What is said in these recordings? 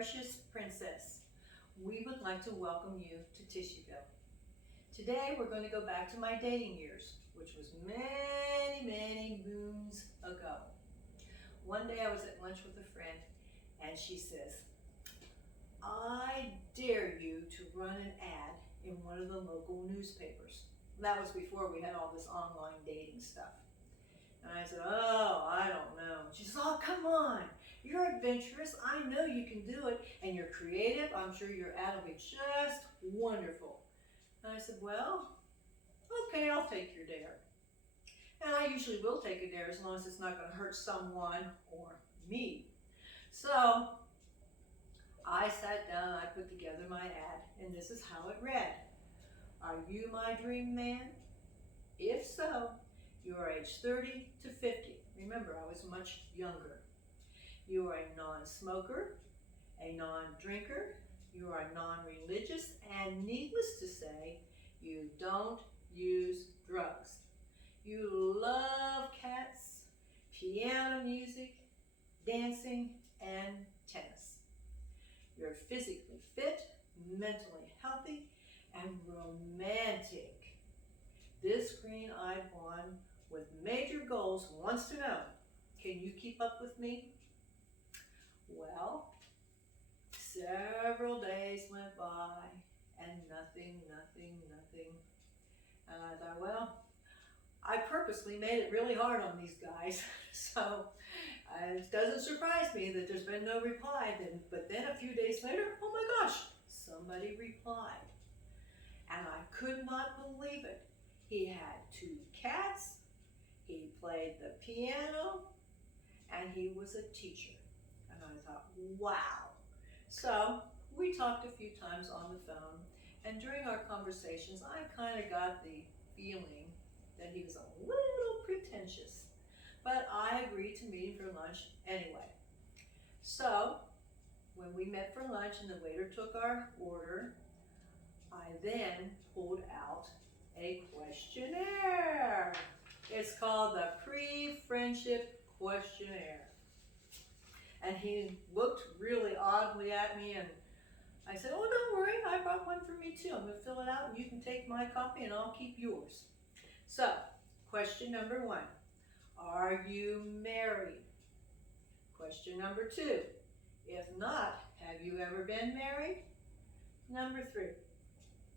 precious princess. We would like to welcome you to Tishyville. Today we're going to go back to my dating years, which was many, many moons ago. One day I was at lunch with a friend and she says, "I dare you to run an ad in one of the local newspapers." That was before we had all this online dating stuff. And I said, "Oh, I don't know." She says, "Oh, come on. You're adventurous. I know you can do it. And you're creative. I'm sure your ad will be just wonderful." And I said, "Well, okay, I'll take your dare." And I usually will take a dare as long as it's not going to hurt someone or me. So I sat down, I put together my ad, and this is how it read. "Are you my dream man? If so, you are age 30 to 50. Remember, I was much younger. You are a non-smoker, a non-drinker, you are non-religious, and needless to say, you don't use drugs. You love cats, piano music, dancing, and tennis. You're physically fit, mentally healthy, and romantic. This green-eyed one with major goals wants to know, can you keep up with me?" Well, several days went by and nothing. And I thought, well, I purposely made it really hard on these guys. So it doesn't surprise me that there's been no reply. But then a few days later, oh my gosh, somebody replied. And I could not believe it. He had 2 cats, he played the piano, and he was a teacher. And I thought, wow. So we talked a few times on the phone, and during our conversations, I kind of got the feeling that he was a little pretentious. But I agreed to meet him for lunch anyway. So when we met for lunch and the waiter took our order, I then pulled out a questionnaire. It's called the Pre-Friendship Questionnaire. And he looked really oddly at me, and I said, "Oh, don't worry, I brought one for me too. I'm going to fill it out and you can take my copy and I'll keep yours." So, question number 1, are you married? Question number 2, if not, have you ever been married? Number 3,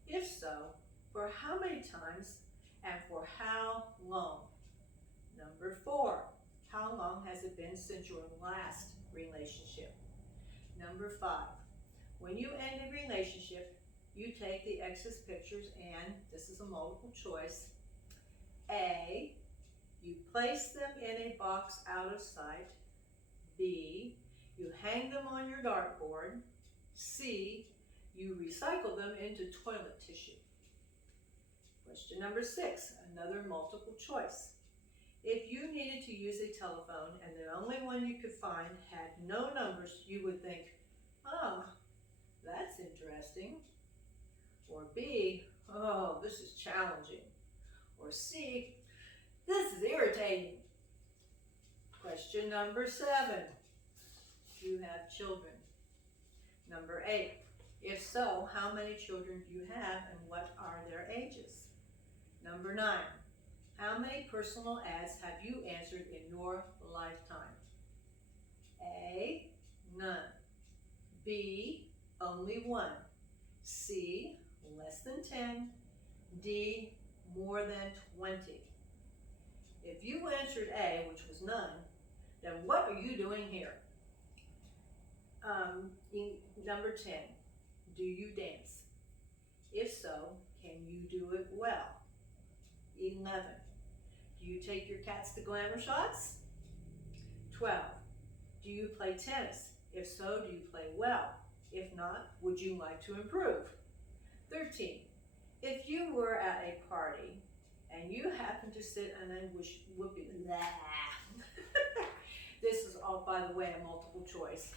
if so, for how many times and for how long? Number 4, how long has it been since your last relationship? Number 5, when you end a relationship, you take the ex's pictures and, this is a multiple choice, A, you place them in a box out of sight. B, you hang them on your dartboard. C, you recycle them into toilet tissue. Question number 6, another multiple choice. If you needed to use a telephone and the only one you could find had no numbers, you would think, "Oh, that's interesting." Or B, "Oh, this is challenging." Or C, "This is irritating." Question number 7, do you have children? Number 8, if so, how many children do you have and what are their ages? Number 9, how many personal ads have you answered in your lifetime? A, none. B, only 1. C, less than 10. D, more than 20. If you answered A, which was none, then what are you doing here? Number 10, do you dance? If so, can you do it well? 11, do you take your cats to glamour shots? 12, do you play tennis? If so, do you play well? If not, would you like to improve? 13, if you were at a party and you happened to sit on a whoopee, this is all, by the way, a multiple choice.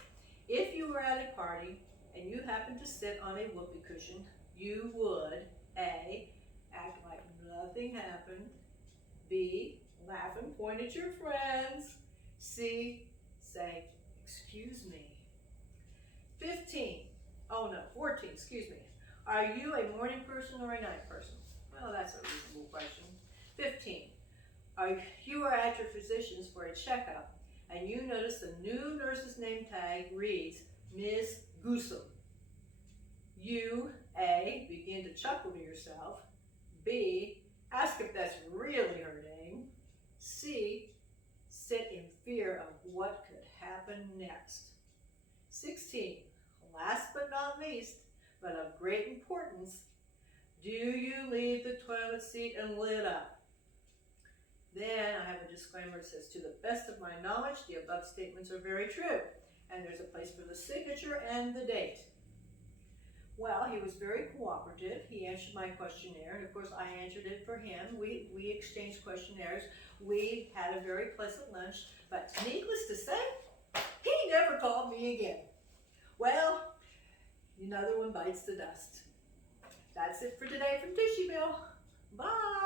If you were at a party and you happened to sit on a whoopee cushion, you would A, act like nothing happened. B, laugh and point at your friends. C, say, "Excuse me." 15. Oh no, 14, excuse me. Are you a morning person or a night person? Well, that's a reasonable question. 15. You are at your physician's for a checkup and you notice the new nurse's name tag reads Ms. Goosom. You, A, begin to chuckle to yourself. B, ask if that's really her name. C, sit in fear of what could happen next. 16, last but not least, but of great importance, do you leave the toilet seat and lid up? Then I have a disclaimer that says, to the best of my knowledge, the above statements are very true. And there's a place for the signature and the date. Well, he was very cooperative. He answered my questionnaire, and of course I answered it for him. We exchanged questionnaires. We had a very pleasant lunch, but needless to say, he never called me again. Well, another one bites the dust. That's it for today from Tishyville. Bye.